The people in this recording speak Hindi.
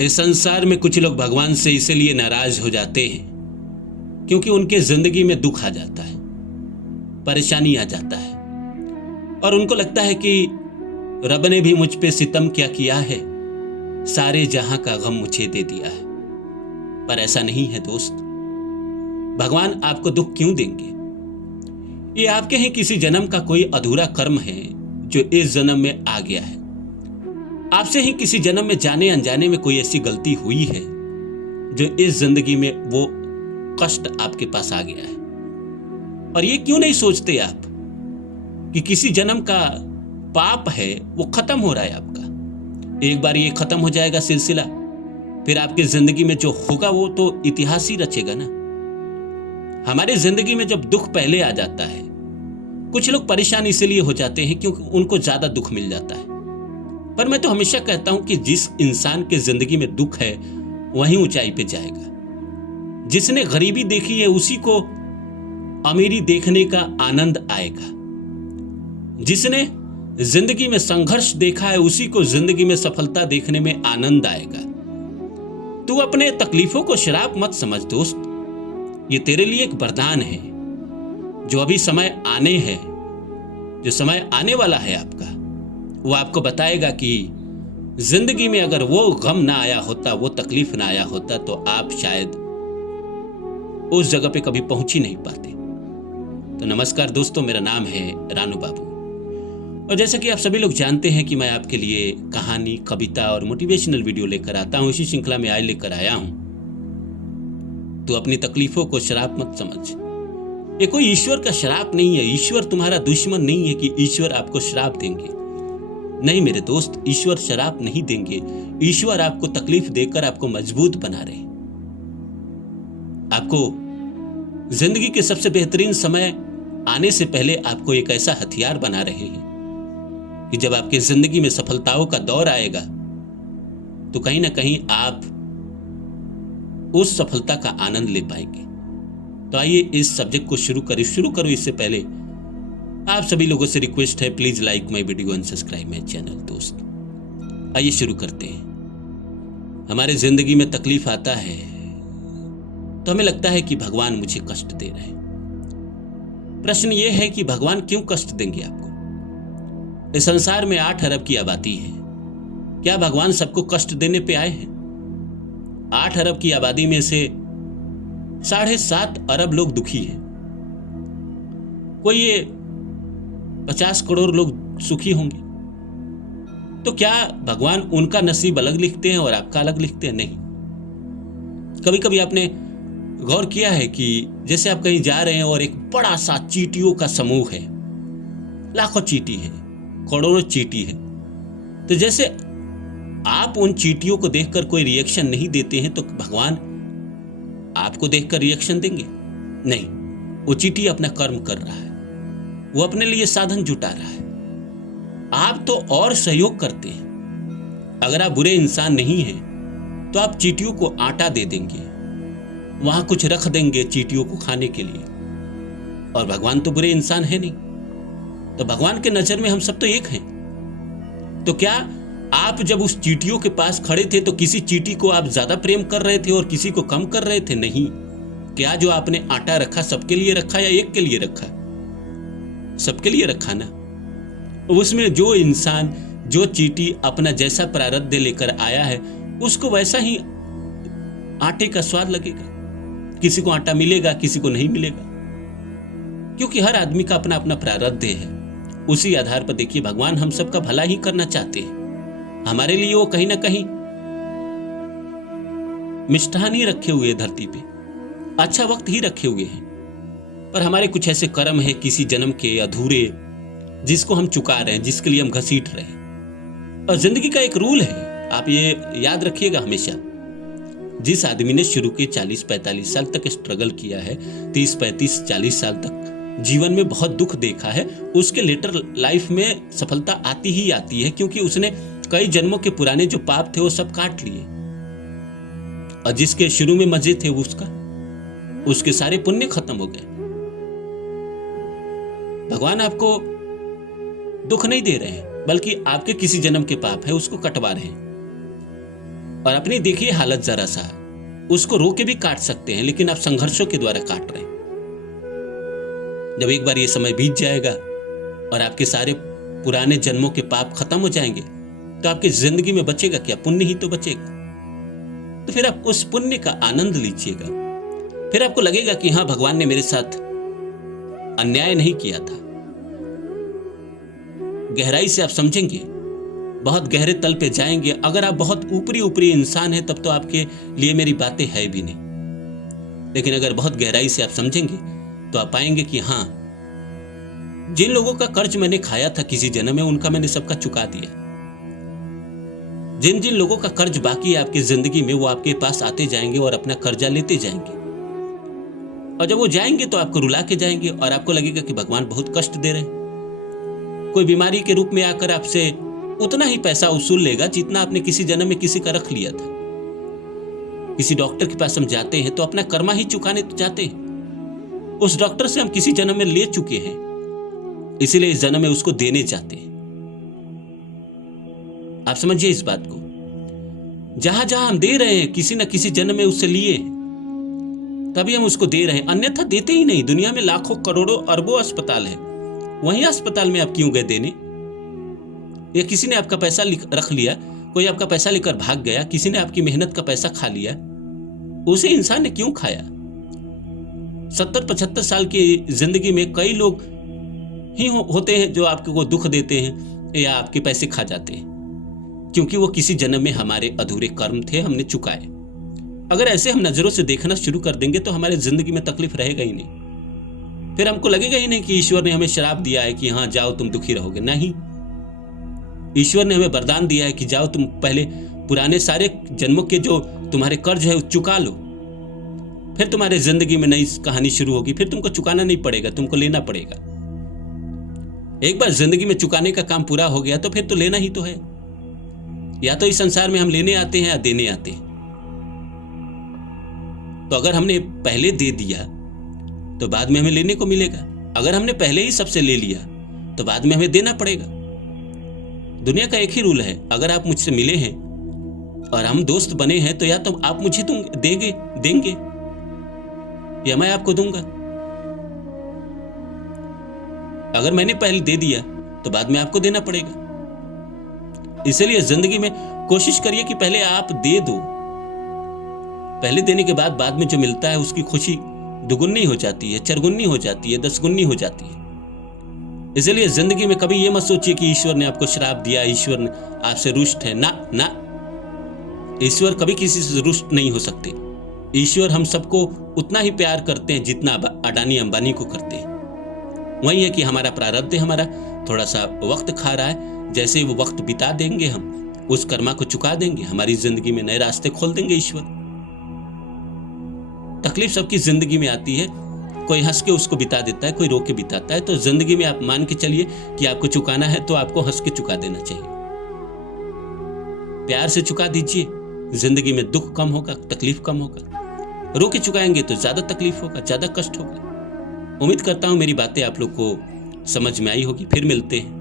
इस संसार में कुछ लोग भगवान से इसलिए नाराज हो जाते हैं क्योंकि उनके जिंदगी में दुख आ जाता है, परेशानी आ जाता है और उनको लगता है कि रब ने भी मुझ पे सितम क्या किया है, सारे जहां का गम मुझे दे दिया है। पर ऐसा नहीं है दोस्त। भगवान आपको दुख क्यों देंगे? ये आपके ही किसी जन्म का कोई अधूरा कर्म है जो इस जन्म में आ गया है। आपसे ही किसी जन्म में जाने अनजाने में कोई ऐसी गलती हुई है जो इस जिंदगी में वो कष्ट आपके पास आ गया है। और ये क्यों नहीं सोचते आप कि किसी जन्म का पाप है वो खत्म हो रहा है आपका। एक बार ये खत्म हो जाएगा सिलसिला, फिर आपकी जिंदगी में जो होगा वो तो इतिहास ही रचेगा ना। हमारे जिंदगी में जब दुख पहले आ जाता है, कुछ लोग परेशान इसलिए हो जाते हैं क्योंकि उनको ज्यादा दुख मिल जाता है। पर मैं तो हमेशा कहता हूं कि जिस इंसान के जिंदगी में दुख है वही ऊंचाई पे जाएगा। जिसने गरीबी देखी है उसी को अमीरी देखने का आनंद आएगा। जिसने जिंदगी में संघर्ष देखा है उसी को जिंदगी में सफलता देखने में आनंद आएगा। तू अपने तकलीफों को शराब मत समझ दोस्त, ये तेरे लिए एक वरदान है। जो अभी समय आने है, जो समय आने वाला है आपका, वो आपको बताएगा कि जिंदगी में अगर वो गम ना आया होता, वो तकलीफ ना आया होता तो आप शायद उस जगह पे कभी पहुंच ही नहीं पाते। तो नमस्कार दोस्तों, मेरा नाम है रानू बाबू और जैसा कि आप सभी लोग जानते हैं कि मैं आपके लिए कहानी, कविता और मोटिवेशनल वीडियो लेकर आता हूं। इसी श्रृंखला में आज लेकर आया हूं, तो अपनी तकलीफों को शराब मत समझ। ये कोई ईश्वर का श्राप नहीं है। ईश्वर तुम्हारा दुश्मन नहीं है कि ईश्वर आपको श्राप देंगे। नहीं मेरे दोस्त, ईश्वर शराप नहीं देंगे। ईश्वर आपको तकलीफ देकर आपको मजबूत बना रहे। आपको जिंदगी के सबसे बेहतरीन समय आने से पहले आपको एक ऐसा हथियार बना रहे हैं कि जब आपकी जिंदगी में सफलताओं का दौर आएगा तो कहीं ना कहीं आप उस सफलता का आनंद ले पाएंगे। तो आइए इस सब्जेक्ट को शुरू करो इससे पहले आप सभी लोगों से रिक्वेस्ट है, please like my video and subscribe my channel. दोस्त आइए शुरू करते हैं। हमारे जिंदगी में तकलीफ आता है तो हमें लगता है कि भगवान मुझे कष्ट दे रहे हैं। प्रश्न यह है कि भगवान क्यों कष्ट देंगे आपको? इस संसार में 8 अरब की आबादी है। क्या भगवान सबको कष्ट देने पे आए हैं? 8 अरब की आबादी में से 7.5 अरब लोग दुखी हैं। कोई ये 50 करोड़ लोग सुखी होंगे। तो क्या भगवान उनका नसीब अलग लिखते हैं और आपका अलग लिखते हैं? नहीं। कभी कभी आपने गौर किया है कि जैसे आप कहीं जा रहे हैं और एक बड़ा सा चींटियों का समूह है, लाखों चींटी है, करोड़ों चींटी है, तो जैसे आप उन चींटियों को देखकर कोई रिएक्शन नहीं देते हैं तो भगवान आपको देखकर रिएक्शन देंगे? नहीं। वो चींटी अपना कर्म कर रहा है, वो अपने लिए साधन जुटा रहा है। आप तो और सहयोग करते हैं। अगर आप बुरे इंसान नहीं हैं तो आप चींटियों को आटा दे देंगे, वहां कुछ रख देंगे चींटियों को खाने के लिए। और भगवान तो बुरे इंसान है नहीं, तो भगवान के नजर में हम सब तो एक हैं। तो क्या आप जब उस चींटियों के पास खड़े थे तो किसी चींटी को आप ज्यादा प्रेम कर रहे थे और किसी को कम कर रहे थे? नहीं। क्या जो आपने आटा रखा सबके लिए रखा या एक के लिए रखा? सबके लिए रखा ना। उसमें जो इंसान, जो चींटी अपना जैसा प्रारब्ध लेकर आया है उसको वैसा ही आटे का स्वाद लगेगा। किसी को आटा मिलेगा, किसी को नहीं मिलेगा, क्योंकि हर आदमी का अपना अपना प्रारब्ध है। उसी आधार पर देखिए, भगवान हम सबका भला ही करना चाहते हैं। हमारे लिए वो कहीं ना कहीं मिष्ठान ही रखे हुए धरती पे, अच्छा वक्त ही रखे हुए हैं। पर हमारे कुछ ऐसे कर्म है किसी जन्म के अधूरे, जिसको हम चुका रहे हैं, जिसके लिए हम घसीट रहे हैं। और जिंदगी का एक रूल है, आप ये याद रखिएगा हमेशा। जिस आदमी ने शुरू के 40-45 साल तक स्ट्रगल किया है, 30-35-40 साल तक जीवन में बहुत दुख देखा है, उसके लेटर लाइफ में सफलता आती ही आती है, क्योंकि उसने कई जन्मों के पुराने जो पाप थे वो सब काट लिए। और जिसके शुरू में मजे थे उसके सारे पुण्य खत्म हो गए। भगवान आपको दुख नहीं दे रहे हैं, बल्कि आपके किसी जन्म के पाप है उसको कटवा रहे हैं। और अपनी देखिए हालत जरा सा, उसको रो के भी काट सकते हैं, लेकिन आप संघर्षों के द्वारा काट रहे हैं। जब एक बार ये समय बीत जाएगा और आपके सारे पुराने जन्मों के पाप खत्म हो जाएंगे, तो आपकी जिंदगी में बचेगा क्या? पुण्य ही तो बचेगा। तो फिर आप उस पुण्य का आनंद लीजिएगा। फिर आपको लगेगा कि हाँ, भगवान ने मेरे साथ अन्याय नहीं किया था। गहराई से आप समझेंगे, बहुत गहरे तल पे जाएंगे। अगर आप बहुत ऊपरी ऊपरी इंसान हैं, तब तो आपके लिए मेरी बातें है भी नहीं। लेकिन अगर बहुत गहराई से आप समझेंगे, तो आप पाएंगे कि हाँ, जिन लोगों का कर्ज मैंने खाया था किसी जन्म में, उनका मैंने सबका चुका दिया। जिन जिन लोगों का कर्ज बाकी है आपकी जिंदगी में, वो आपके पास आते जाएंगे और अपना कर्जा लेते जाएंगे। और जब वो जाएंगे तो आपको रुला के जाएंगे और आपको लगेगा कि भगवान बहुत कष्ट दे रहे हैं। कोई बीमारी के रूप में आकर आपसे उतना ही पैसा वसूल लेगा जितना आपने किसी जन्म में किसी का रख लिया था। किसी डॉक्टर के पास हम जाते हैं तो अपना कर्मा ही चुकाने तो जाते हैं। उस डॉक्टर से हम किसी जन्म में ले चुके हैं, इसीलिए इस जन्म में उसको देने जाते हैं। आप समझिए इस बात को। जहां जहां हम दे रहे हैं, किसी न किसी जन्म में उससे लिए, तभी हम उसको दे रहे हैं, अन्यथा देते ही नहीं। दुनिया में लाखों करोड़ों अरबों अस्पताल है, वहीं अस्पताल में आप क्यों गए देने? या किसी ने आपका पैसा रख लिया, कोई आपका पैसा लेकर भाग गया, किसी ने आपकी मेहनत का पैसा खा लिया, उसे इंसान ने क्यों खाया? 70-75 साल की जिंदगी में कई लोग ही होते हैं जो आपको दुख देते हैं या आपके पैसे खा जाते हैं, क्योंकि वो किसी जन्म में हमारे अधूरे कर्म थे, हमने चुकाए। अगर ऐसे हम नजरों से देखना शुरू कर देंगे तो हमारे जिंदगी में तकलीफ रहेगा ही नहीं। फिर हमको लगेगा ही नहीं कि ईश्वर ने हमें श्राप दिया है कि हाँ जाओ तुम दुखी रहोगे। नहीं, ईश्वर ने हमें वरदान दिया है कि जाओ तुम पहले पुराने सारे जन्मों के जो तुम्हारे कर्ज है चुका लो, फिर तुम्हारे जिंदगी में नई कहानी शुरू होगी। फिर तुमको चुकाना नहीं पड़ेगा, तुमको लेना पड़ेगा। एक बार जिंदगी में चुकाने का काम पूरा हो गया तो फिर तो लेना ही तो है। या तो इस संसार में हम लेने आते हैं या देने आते हैं। तो अगर हमने पहले दे दिया तो बाद में हमें लेने को मिलेगा। अगर हमने पहले ही सबसे ले लिया तो बाद में हमें देना पड़ेगा। दुनिया का एक ही रूल है, अगर आप मुझसे मिले हैं और हम दोस्त बने हैं, तो या तो आप मुझे देंगे या मैं आपको दूंगा। अगर मैंने पहले दे दिया तो बाद में आपको देना पड़ेगा। इसलिए जिंदगी में कोशिश करिए कि पहले आप दे दो। पहले देने के बाद में जो मिलता है उसकी खुशी दुगुनी हो जाती है, चरगुनी हो जाती है, 10 गुनी हो जाती है। इसलिए जिंदगी में कभी ये मत सोचिए कि ईश्वर ने आपको श्राप दिया, ईश्वर आपसे रुष्ट है। ना ना, ईश्वर कभी किसी से रुष्ट नहीं हो सकते। ईश्वर हम सबको उतना ही प्यार करते हैं जितना अडानी अंबानी को करते हैं। वही है कि हमारा प्रारब्ध हमारा थोड़ा सा वक्त खा रहा है। जैसे वो वक्त बिता देंगे, हम उस कर्मा को चुका देंगे, हमारी जिंदगी में नए रास्ते खोल देंगे ईश्वर। तकलीफ सबकी जिंदगी में आती है, कोई हंस के उसको बिता देता है, कोई रो के बिताता है। तो जिंदगी में आप मान के चलिए कि आपको चुकाना है तो आपको हंस के चुका देना चाहिए। प्यार से चुका दीजिए, जिंदगी में दुख कम होगा, तकलीफ कम होगा। रो के चुकाएंगे तो ज्यादा तकलीफ होगा, ज्यादा कष्ट होगा। उम्मीद करता हूं मेरी बातें आप लोग को समझ में आई होगी। फिर मिलते हैं